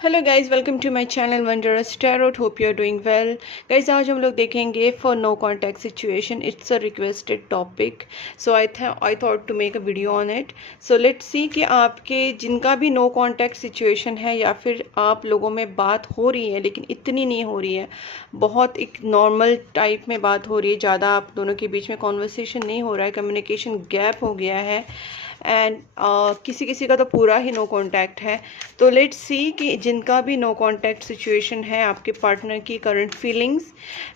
Hello guys, welcome to my channel wondrous tarot. Hope you are doing well. Guys, आज हम लोग देखेंगे for no contact situation. It's a requested topic, so I thought to make a video on it. So let's see कि आपके जिनका भी no contact situation है या फिर आप लोगों में बात हो रही है लेकिन इतनी नहीं हो रही है, बहुत एक नॉर्मल टाइप में बात हो रही है, ज़्यादा आप दोनों के बीच में कॉन्वर्सेशन नहीं हो रहा है, कम्युनिकेशन गैप हो गया है एंड किसी किसी का तो पूरा ही नो कांटेक्ट है। तो लेट्स सी कि जिनका भी नो कांटेक्ट सिचुएशन है, आपके पार्टनर की current feelings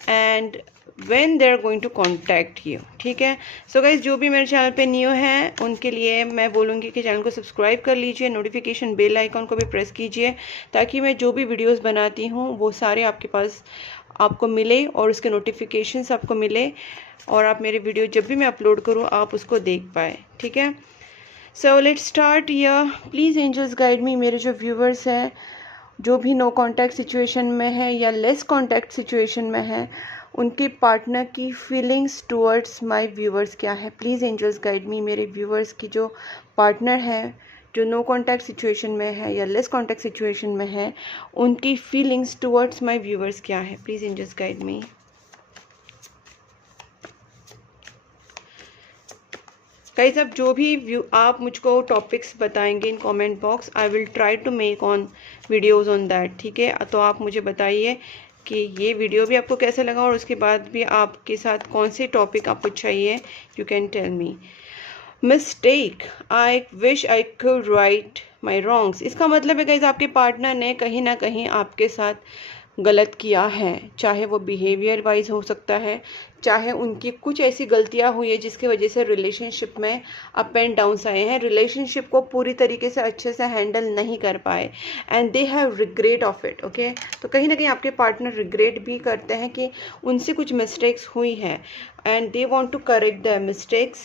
and when they are going to contact you. ठीक है। सो गाइज, जो भी मेरे चैनल पे न्यू है उनके लिए मैं बोलूँगी कि चैनल को सब्सक्राइब कर लीजिए, नोटिफिकेशन बेल आइकॉन को भी प्रेस कीजिए ताकि मैं जो भी वीडियोज़ बनाती हूँ वो सारे आपके पास आपको मिले और उसके नोटिफिकेशंस आपको मिले और आप मेरे वीडियो जब भी मैं अपलोड करूँ आप उसको देख पाए। ठीक है। So let's start. या प्लीज़ एंजल्स गाइड मी। मेरे जो व्यूवर्स हैं, जो भी नो कांटेक्ट सिचुएशन में है या लेस कांटेक्ट सिचुएशन में है, उनके पार्टनर की फीलिंग्स टुवर्ड्स माय व्यूवर्स क्या है। Please angels guide me. मेरे व्यूवर्स की जो पार्टनर है, जो नो कांटेक्ट सिचुएशन में है या लेस कांटेक्ट सिचुएशन में है, उनकी फीलिंग्स टुवर्ड्स माय व्यूवर्स क्या है। Please angels guide me. Guys, अब जो भी आप मुझको टॉपिक्स बताएंगे in comment box, I will try to make on videos on that. ठीक है। तो आप मुझे बताइए कि ये वीडियो भी आपको कैसा लगा और उसके बाद भी आपके साथ कौन से टॉपिक आपको चाहिए। You can tell me. Mistake, I wish I could right my wrongs. इसका मतलब है गाइस, आपके पार्टनर ने कहीं ना कहीं आपके साथ गलत किया है, चाहे वो बिहेवियर वाइज हो सकता है, चाहे उनकी कुछ ऐसी गलतियां हुई है जिसकी वजह से रिलेशनशिप में अप एंड डाउन्स आए हैं, रिलेशनशिप को पूरी तरीके से अच्छे से हैंडल नहीं कर पाए and they have regret of it. Okay. तो कहीं ना कहीं आपके पार्टनर रिग्रेट भी करते हैं कि उनसे कुछ मिस्टेक्स हुई हैं and they want to correct the mistakes,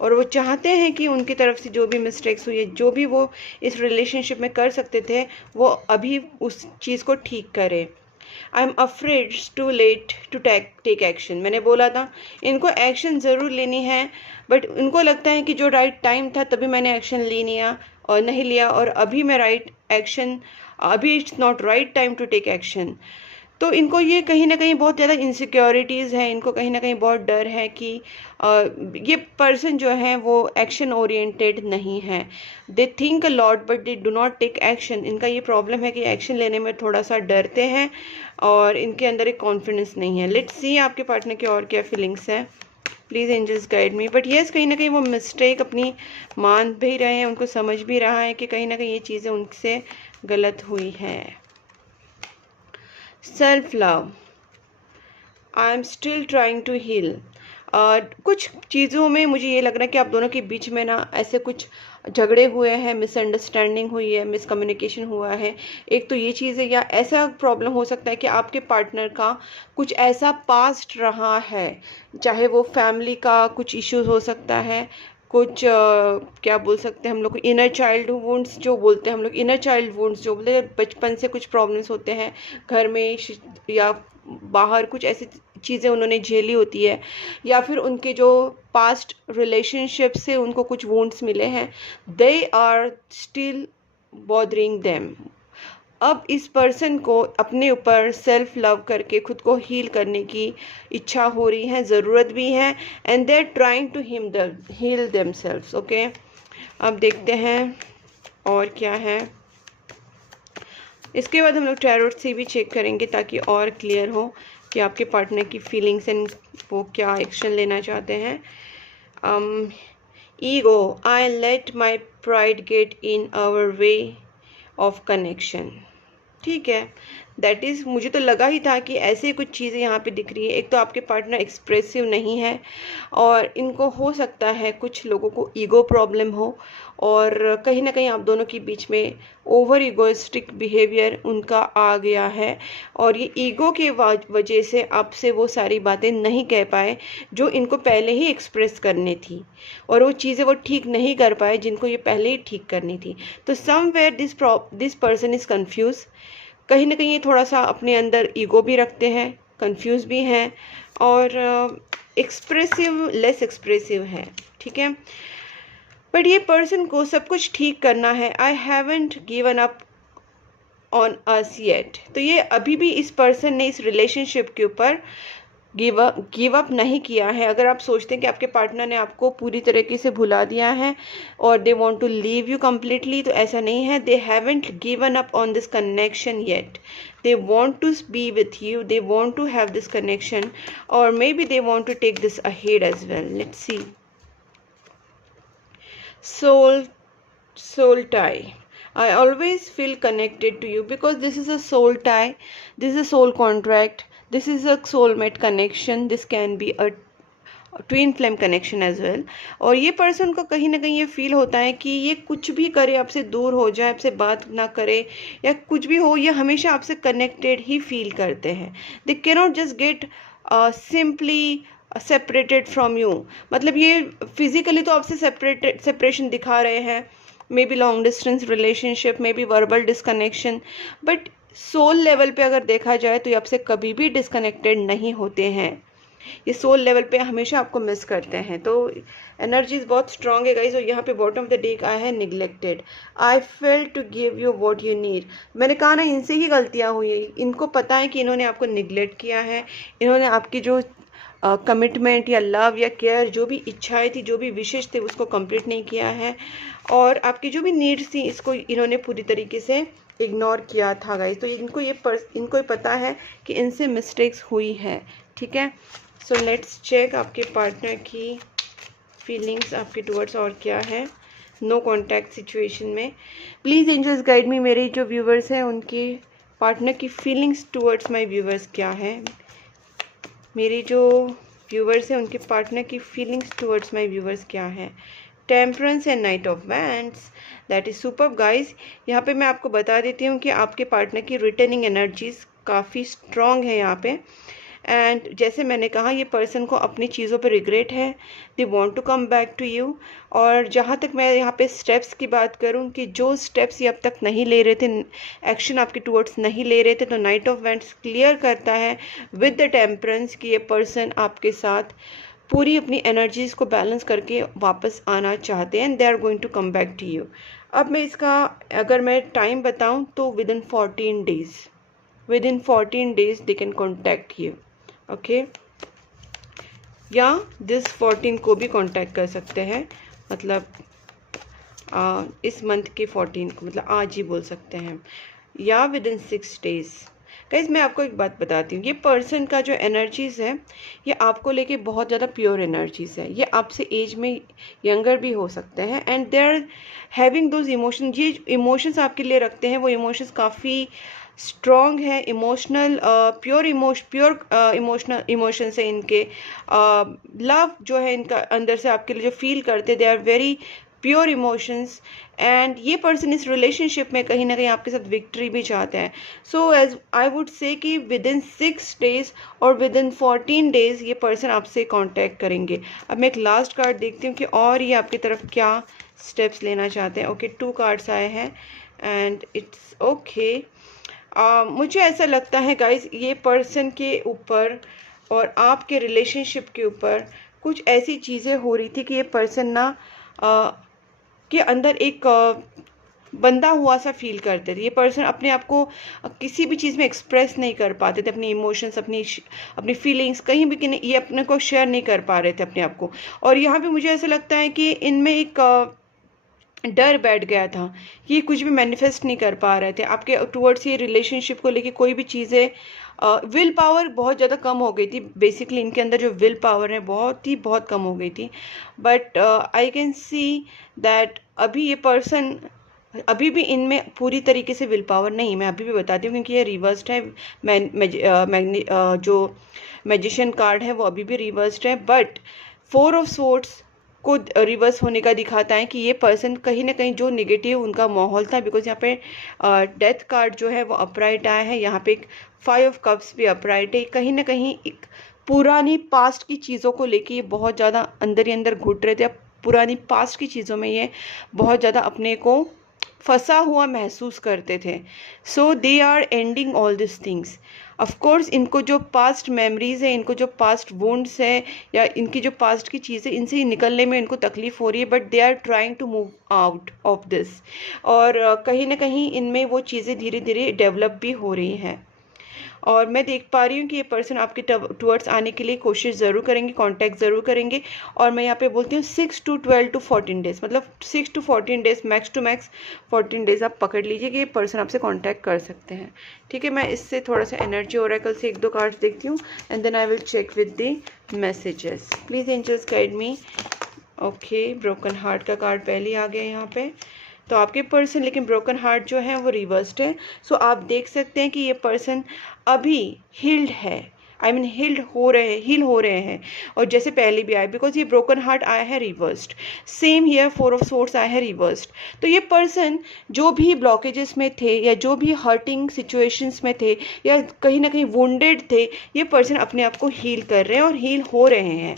और वो चाहते हैं कि उनकी तरफ से जो भी मिस्टेक्स हुई है, जो भी वो इस रिलेशनशिप में कर सकते थे, वो अभी उस चीज़ को ठीक करें। I am afraid to late to take action. मैंने बोला था इनको एक्शन ज़रूर लेनी है, बट उनको लगता है कि जो राइट टाइम था तभी मैंने एक्शन नहीं लिया और अभी मैं राइट एक्शन, अभी it's not right time to take action. तो इनको ये कहीं ना कहीं बहुत ज़्यादा इनसिक्योरिटीज़ हैं, इनको कहीं ना कहीं बहुत डर है कि ये पर्सन जो है वो एक्शन ओरिएंटेड नहीं है। They think a lot but they do not take action. इनका ये प्रॉब्लम है कि एक्शन लेने में थोड़ा सा डरते हैं और इनके अंदर एक कॉन्फिडेंस नहीं है। लेट्स सी आपके पार्टनर की और क्या फीलिंग्स है। Please angels guide me. But yes, कहीं ना कहीं वो मिस्टेक अपनी मान भी रहे हैं, उनको समझ भी रहा है कि कहीं ना कहीं ये चीज़ें उनसे गलत हुई हैं। Self love, I am still trying to heal. कुछ चीज़ों में मुझे ये लग रहा है कि आप दोनों के बीच में ना ऐसे कुछ झगड़े हुए हैं, मिसअंडरस्टैंडिंग हुई है, मिसकम्युनिकेशन हुआ है। एक तो ये चीज़ है, या ऐसा प्रॉब्लम हो सकता है कि आपके पार्टनर का कुछ ऐसा पास्ट रहा है, चाहे वो फैमिली का कुछ इश्यूज हो सकता है, कुछ क्या बोल सकते हैं हम लोग, इनर चाइल्ड वुंड्स जो बोलते हैं हम लोग, इनर चाइल्ड वुंड्स जो बोलते हैं, बचपन से कुछ प्रॉब्लम्स होते हैं घर में या बाहर, कुछ ऐसी चीज़ें उन्होंने झेली होती है, या फिर उनके जो पास्ट रिलेशनशिप से उनको कुछ वुंड्स मिले हैं, they are still bothering them. अब इस पर्सन को अपने ऊपर सेल्फ लव करके खुद को हील करने की इच्छा हो रही है, ज़रूरत भी है, and they are trying to heal themselves. Okay. अब देखते हैं और क्या है। इसके बाद हम लोग टैरोट से भी चेक करेंगे ताकि और क्लियर हो कि आपके पार्टनर की फीलिंग्स एंड वो क्या एक्शन लेना चाहते हैं। Ego, I let my pride get in our way of connection. ठीक है। दैट इज़, मुझे तो लगा ही था कि ऐसे कुछ चीज़ें यहाँ पे दिख रही है। एक तो आपके पार्टनर एक्सप्रेसिव नहीं है और इनको हो सकता है कुछ लोगों को ईगो प्रॉब्लम हो, और कहीं ना कहीं आप दोनों के बीच में ओवर ईगोइस्टिक बिहेवियर उनका आ गया है, और ये ईगो के वजह से आपसे वो सारी बातें नहीं कह पाए जो इनको पहले ही एक्सप्रेस करनी थी, और वो चीज़ें वो ठीक नहीं कर पाए जिनको ये पहले ही ठीक करनी थी। तो somewhere this person is confuse. कहीं ना कहीं ये थोड़ा सा अपने अंदर ईगो भी रखते हैं, कंफ्यूज भी हैं, और एक्सप्रेसिव लेस एक्सप्रेसिव है। ठीक है। बट ये पर्सन को सब कुछ ठीक करना है। I haven't given up on us yet. तो ये अभी भी इस पर्सन ने इस रिलेशनशिप के ऊपर गिव अप नहीं किया है। अगर आप सोचते हैं कि आपके पार्टनर ने आपको पूरी तरीके से भुला दिया है और they want to leave you completely, तो ऐसा नहीं है। They haven't given up on this connection yet. They want to be with you, they want to have this connection, और maybe they want to take this ahead as well. Let's see. soul tie. I always feel connected to you because this is a soul tie, this is a soul contract, this is a soulmate connection, this can be a twin flame connection as well. और ये person को कहीं ना कहीं ये feel होता है कि ये कुछ भी करे, आपसे दूर हो जाए, आपसे बात ना करे या कुछ भी हो, ये हमेशा आपसे कनेक्टेड ही फील करते हैं। They cannot just get simply separated from you. मतलब ये फिजिकली तो आपसे सेपरेशन दिखा रहे हैं, maybe long distance relationship, maybe verbal disconnection, but soul level पे अगर देखा जाए तो ये आपसे कभी भी डिसकनेक्टेड नहीं होते हैं। ये सोल लेवल पे हमेशा आपको मिस करते हैं। तो एनर्जीज बहुत स्ट्रांग है गाइज। और यहाँ पे बॉटम ऑफ द डेक आया है neglected. I fail to give you what you need. मैंने कहा ना, इनसे ही गलतियाँ हुई है। इनको पता है कि इन्होंने आपको निगलेक्ट किया है, इन्होंने आपकी जो कमिटमेंट या लव या केयर, जो भी इच्छाएं थी, जो भी विशेष थे, उसको कंप्लीट नहीं किया है, और आपकी जो भी नीड्स थी इसको इन्होंने पूरी तरीके से इग्नोर किया था गाइज। तो इनको ये पता है कि इनसे मिस्टेक्स हुई है। ठीक है, सो लेट्स चेक आपके पार्टनर की फीलिंग्स आपके टुवर्ड्स और क्या है नो कॉन्टैक्ट सिचुएशन में। Please angels guide me. मेरे जो व्यूवर्स हैं उनके पार्टनर की फीलिंग्स टुवर्ड्स माय व्यूवर्स क्या है। मेरी जो व्यूवर्स हैं उनके पार्टनर की फीलिंग्स टुवर्ड्स माय व्यूवर्स क्या है। Temperance and night of wands, that is superb guys. यहाँ पे मैं आपको बता देती हूँ कि आपके पार्टनर की रिटर्निंग एनर्जीज काफ़ी स्ट्रॉन्ग है यहाँ पे। एंड जैसे मैंने कहा, ये पर्सन को अपनी चीज़ों पर रिग्रेट है, they want to come back to you. और जहाँ तक मैं यहाँ पे स्टेप्स की बात करूँ कि जो स्टेप्स ये अब तक नहीं ले रहे थे, एक्शन आपके टुवर्ड्स नहीं ले रहे थे, तो नाइट ऑफ वैंड्स क्लियर करता है विद द टेम्परेंस कि ये पर्सन आपके साथ पूरी अपनी एनर्जीज़ को बैलेंस करके वापस आना चाहते हैं and they are going to come back to you. अब मैं इसका अगर मैं टाइम बताऊँ तो within 14 days they can contact you. Okay, या दिस 14 को भी कांटेक्ट कर सकते हैं, मतलब इस मंथ के 14 को, मतलब आज ही बोल सकते हैं, या विद इन 6 days। गाइज मैं आपको एक बात बताती हूँ, ये पर्सन का जो एनर्जीज़ है ये आपको लेके बहुत ज़्यादा प्योर एनर्जीज़ है। ये आपसे एज में यंगर भी हो सकते हैं and they are having those emotion. ये इमोशंस आपके लिए रखते हैं, वो इमोशंस काफ़ी स्ट्रॉन्ग है, इमोशनल प्योर इमोशनल इमोशंस है इनके। लव जो है इनका अंदर से आपके लिए जो फील करते, they are very pure emotions. And ये पर्सन इस रिलेशनशिप में कहीं ना कहीं आपके साथ विक्ट्री भी चाहते हैं। So as I would say कि विद इन 6 days और विद इन 14 days ये पर्सन आपसे कांटेक्ट करेंगे। अब मैं एक लास्ट कार्ड देखती हूँ कि और ये आपकी तरफ क्या स्टेप्स लेना चाहते हैं। ओके, 2 cards आए हैं एंड इट्स ओके। मुझे ऐसा लगता है गाइज, ये पर्सन के ऊपर और आपके रिलेशनशिप के ऊपर कुछ ऐसी चीज़ें हो रही थी कि ये पर्सन ना के अंदर एक बंधा हुआ सा फील करते थे। ये पर्सन अपने आप को किसी भी चीज़ में एक्सप्रेस नहीं कर पाते थे, अपनी इमोशंस, अपनी फीलिंग्स कहीं भी कि ये अपने को शेयर नहीं कर पा रहे थे अपने आप को। और यहाँ पे मुझे ऐसा लगता है कि इनमें एक डर बैठ गया था कि कुछ भी मैनिफेस्ट नहीं कर पा रहे थे आपके टुवर्ड्स ये रिलेशनशिप को लेके। कोई भी चीज़ें विल पावर बहुत ज़्यादा कम हो गई थी। बेसिकली इनके अंदर जो विल पावर है बहुत कम हो गई थी। But I can see that अभी ये पर्सन, अभी भी इनमें पूरी तरीके से विल पावर नहीं, मैं अभी भी बताती हूँ, क्योंकि ये रिवर्स्ड है। जो मैजिशियन कार्ड है वो अभी भी रिवर्स्ड है, बट 4 of Swords को रिवर्स होने का दिखाता है कि ये पर्सन कहीं ना कहीं जो नेगेटिव उनका माहौल था, बिकॉज यहाँ पे डेथ कार्ड जो है वो अपराइट आया है, यहाँ पे एक 5 of Cups भी अपराइट है। कहीं ना कहीं एक पुरानी पास्ट की चीज़ों को लेके ये बहुत ज़्यादा अंदर ही अंदर घुट रहे थे। अब पुरानी पास्ट की चीज़ों में ये बहुत ज़्यादा अपने को फंसा हुआ महसूस करते थे। So they are ending all this things. Of course इनको जो पास्ट मेमोरीज है, इनको जो पास्ट वुंड्स है, या इनकी जो पास्ट की चीज़ें, इनसे निकलने में इनको तकलीफ हो रही है, but they are trying to move out of this. और कहीं ना कहीं इनमें वो चीज़ें धीरे धीरे डेवलप भी हो रही हैं। और मैं देख पा रही हूँ कि ये पर्सन आपके टुवर्ड्स आने के लिए कोशिश ज़रूर करेंगे, कांटेक्ट ज़रूर करेंगे। और मैं यहाँ पे बोलती हूँ 6 to 12 to 14 डेज़, मतलब 6 to 14 days, max to max 14 days आप पकड़ लीजिए कि ये पर्सन आपसे कांटेक्ट कर सकते हैं। ठीक है, मैं इससे थोड़ा सा एनर्जी ओरेकल से 1-2 कार्ड्स देखती हूँ and then I will check with the messages. Please angels guide me. Okay, broken heart का कार्ड पहले ही आ गया यहाँ पे। तो आपके पर्सन, लेकिन ब्रोकन हार्ट जो है वो रिवर्स्ड है। सो आप देख सकते हैं कि ये पर्सन अभी हील्ड है, आई मीन हील हो रहे हैं। और जैसे पहले भी आए, बिकॉज ये ब्रोकन हार्ट आया है reversed, same here 4 of swords आया है रिवर्स्ड। तो ये पर्सन जो भी ब्लॉकेजेस में थे, या जो भी हर्टिंग सिचुएशंस में थे, या कहीं ना कहीं वुंडेड थे, ये पर्सन अपने आप को हील कर रहे हैं और हील हो रहे हैं।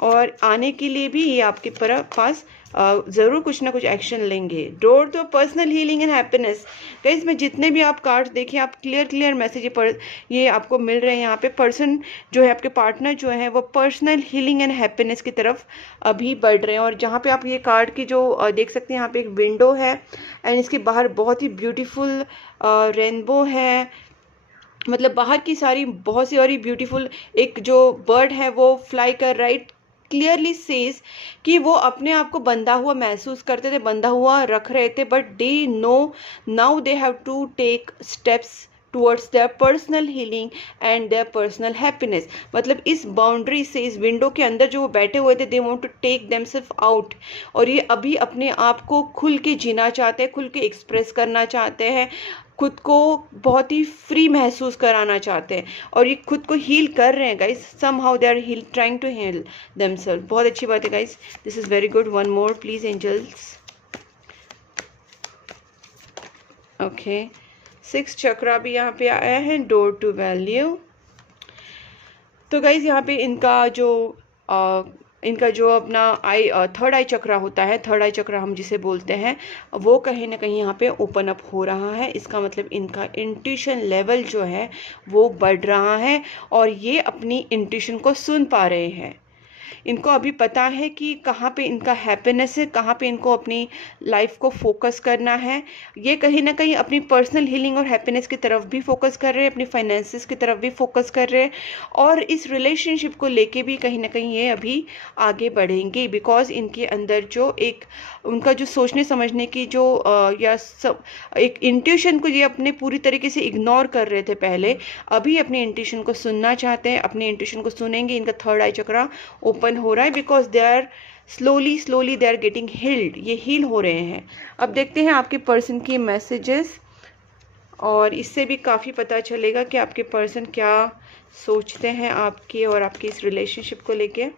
और आने के लिए भी ये आपके पास ज़रूर कुछ ना कुछ एक्शन लेंगे। Door to personal healing and happiness. Guys, मैं जितने भी आप कार्ड्स देखें, आप क्लियर मैसेज ये आपको मिल रहे हैं। यहाँ पे पर्सन जो है, आपके पार्टनर जो है, वो पर्सनल हीलिंग एंड हैप्पीनेस की तरफ अभी बढ़ रहे हैं। और जहाँ पे आप ये कार्ड की जो देख सकते हैं, यहाँ पे एक विंडो है एंड इसके बाहर बहुत ही ब्यूटीफुल रेनबो है। मतलब बाहर की सारी बहुत सी और ब्यूटीफुल एक जो बर्ड है वो फ्लाई कर राइट क्लियरली सेज कि वो अपने आप को बंधा हुआ महसूस करते थे, बंधा हुआ रख रहे थे, but they know now they have to take steps towards their personal healing and their personal happiness. मतलब इस बाउंड्री से, इस विंडो के अंदर जो वो बैठे हुए थे, they want to take themself out. और ये अभी अपने आप को खुल के जीना चाहते हैं, खुल के एक्सप्रेस करना चाहते हैं, खुद को बहुत ही फ्री महसूस कराना चाहते हैं। और ये खुद को हील कर रहे हैं guys, somehow they are heal trying to heal themself. बहुत अच्छी बात है guys, this is very good. One more please angels. Okay, 6 chakra भी यहाँ पे आया है, डोर टू वैल्यू। तो गाइज यहाँ पे इनका जो अपना थर्ड आई चक्रा होता है, थर्ड आई चक्रा हम जिसे बोलते हैं, वो कहीं ना कहीं यहाँ पे ओपन अप हो रहा है। इसका मतलब इनका इंट्यूशन लेवल जो है वो बढ़ रहा है और ये अपनी इंट्यूशन को सुन पा रहे हैं। इनको अभी पता है कि कहाँ पे इनका हैप्पीनेस है, कहाँ पे इनको अपनी लाइफ को फोकस करना है। ये कहीं ना कहीं अपनी पर्सनल हीलिंग और हैप्पीनेस की तरफ भी फोकस कर रहे हैं, अपनी फाइनेंसेस की तरफ भी फोकस कर रहे हैं, और इस रिलेशनशिप को लेके भी कहीं ना कहीं ये अभी आगे बढ़ेंगे। बिकॉज इनके अंदर जो एक उनका जो सोचने समझने की जो या सब एक इंट्यूशन को ये अपने पूरी तरीके से इग्नोर कर रहे थे पहले, अभी अपने इंट्यूशन को सुनना चाहते हैं, अपने इंट्यूशन को सुनेंगे। इनका थर्ड आई चक्रा ओपन हो रहा है because they are slowly they are getting healed, ये हील हो रहे हैं। अब देखते हैं आपके पर्सन की मैसेजेस, और इससे भी काफ़ी पता चलेगा कि आपके पर्सन क्या सोचते हैं आपके और आपकी इस रिलेशनशिप को लेके।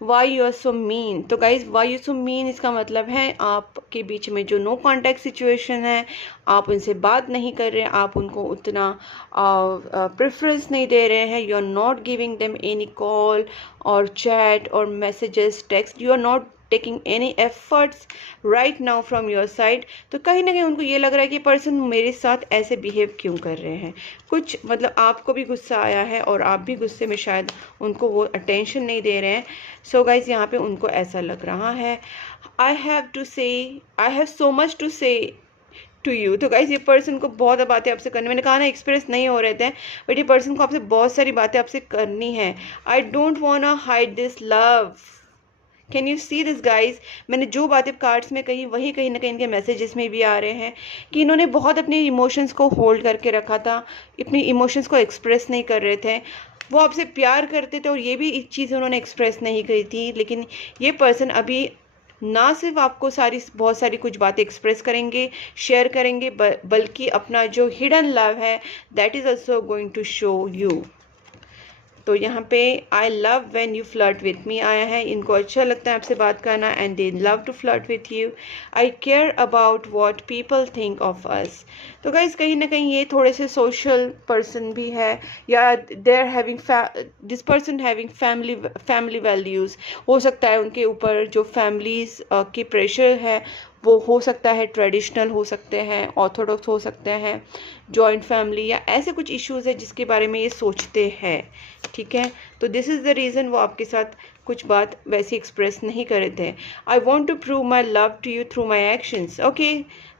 Why you are so mean. तो guys, why you so mean इसका मतलब है आपके बीच में जो नो कॉन्टैक्ट सिचुएशन है, आप उनसे बात नहीं कर रहे हैं, आप उनको उतना प्रेफरेंस नहीं दे रहे हैं, you are not giving them any call और चैट और messages, text, you are not taking any efforts right now from your side. तो कहीं ना कहीं उनको ये लग रहा है कि पर्सन मेरे साथ ऐसे बिहेव क्यों कर रहे हैं। कुछ मतलब आपको भी गुस्सा आया है और आप भी गुस्से में शायद उनको वो अटेंशन नहीं दे रहे हैं। सो गाइज, यहाँ पे उनको ऐसा लग रहा है, I have so much to say to you. तो गाइज, ये पर्सन को बहुत बातें आपसे करनी, मैंने कहा ना एक्सप्रेस नहीं हो रहे थे, बट ये पर्सन को आपसे बहुत सारी बातें आपसे करनी है। I don't want hide this love. Can you see this guys. मैंने जो बातें कार्ड्स में कही वही कहीं ना कहीं इनके मैसेजेस में भी आ रहे हैं कि इन्होंने बहुत अपने इमोशंस को होल्ड करके रखा था, अपनी इमोशंस को एक्सप्रेस नहीं कर रहे थे। वो आपसे प्यार करते थे और ये भी एक चीज़ उन्होंने एक्सप्रेस नहीं करी थी, लेकिन ये पर्सन अभी ना सिर्फ आपको बहुत सारी कुछ बातें एक्सप्रेस करेंगे, शेयर करेंगे, बल्कि अपना जो हिडन लव है that is also going to show you. तो यहाँ पे I love when you flirt with me आया है। इनको अच्छा लगता है आपसे बात करना and they love to flirt with you. I care about what people think of us. तो गाइज, कहीं ना कहीं ये थोड़े से सोशल पर्सन भी है, या they are having this person having family values. हो सकता है उनके ऊपर जो फैमिलीज के प्रेशर है वो हो सकता है ट्रेडिशनल हो सकते हैं, ऑर्थोडॉक्स हो सकते हैं, जॉइंट फैमिली, या ऐसे कुछ इश्यूज़ है जिसके बारे में ये सोचते हैं, ठीक है। तो दिस इज़ द रीज़न वो आपके साथ कुछ बात वैसे एक्सप्रेस नहीं कर रहे थे। I want to prove my love to you through my actions, okay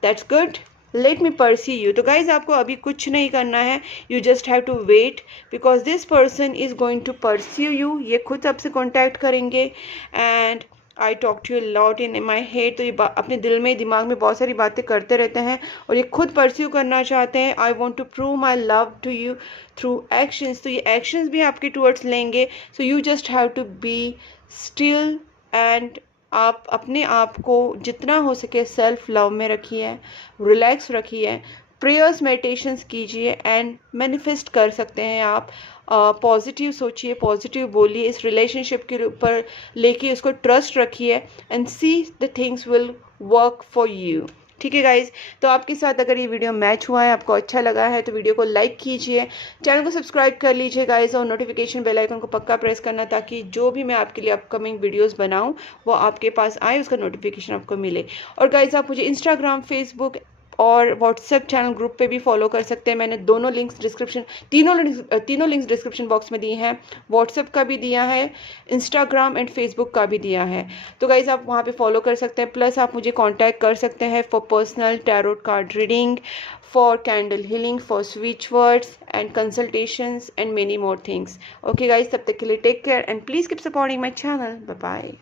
that's good, let me pursue you. तो गाइज आपको अभी कुछ नहीं करना है, you just have to wait because this person is going to pursue you. ये खुद आपसे कॉन्टैक्ट करेंगे and I talk to you lot in my head. तो ये अपने दिल में दिमाग में बहुत सारी बातें करते रहते हैं और ये खुद परस्यू करना चाहते हैं। I want to prove my love to you through actions. तो ये एक्शंस भी आपके टूवर्ड्स लेंगे। So you just have to be still and आप अपने आप को जितना हो सके सेल्फ लव में रखिए, रिलैक्स रखिए, प्रेयर्स मेडिटेशंस कीजिए एंड मैनिफेस्ट कर सकते हैं आप। पॉजिटिव सोचिए, पॉजिटिव बोलिए, इस रिलेशनशिप के ऊपर लेके उसको ट्रस्ट रखिए and see the things will work for you, ठीक है गाइज। तो आपके साथ अगर ये वीडियो मैच हुआ है, आपको अच्छा लगा है, तो वीडियो को लाइक कीजिए, चैनल को सब्सक्राइब कर लीजिए गाइज, और नोटिफिकेशन बेल आइकन को पक्का प्रेस करना ताकि जो भी मैं आपके लिए अपकमिंग वीडियोस बनाऊं वो आपके पास आए, उसका नोटिफिकेशन आपको मिले। और गाइज आप मुझे इंस्टाग्राम, फेसबुक और व्हाट्सएप चैनल ग्रुप पे भी फॉलो कर सकते हैं। मैंने दोनों लिंक्स डिस्क्रिप्शन तीनों लिंक्स डिस्क्रिप्शन बॉक्स में दिए हैं। व्हाट्सएप का भी दिया है, इंस्टाग्राम एंड फेसबुक का भी दिया है। तो गाइज़ आप वहाँ पे फॉलो कर सकते हैं। प्लस आप मुझे कांटेक्ट कर सकते हैं for personal tarot card reading, for candle healing, for switch words and consultations and many more things. Okay guys, तब तक के लिए take care and please keep supporting my channel. Bye bye.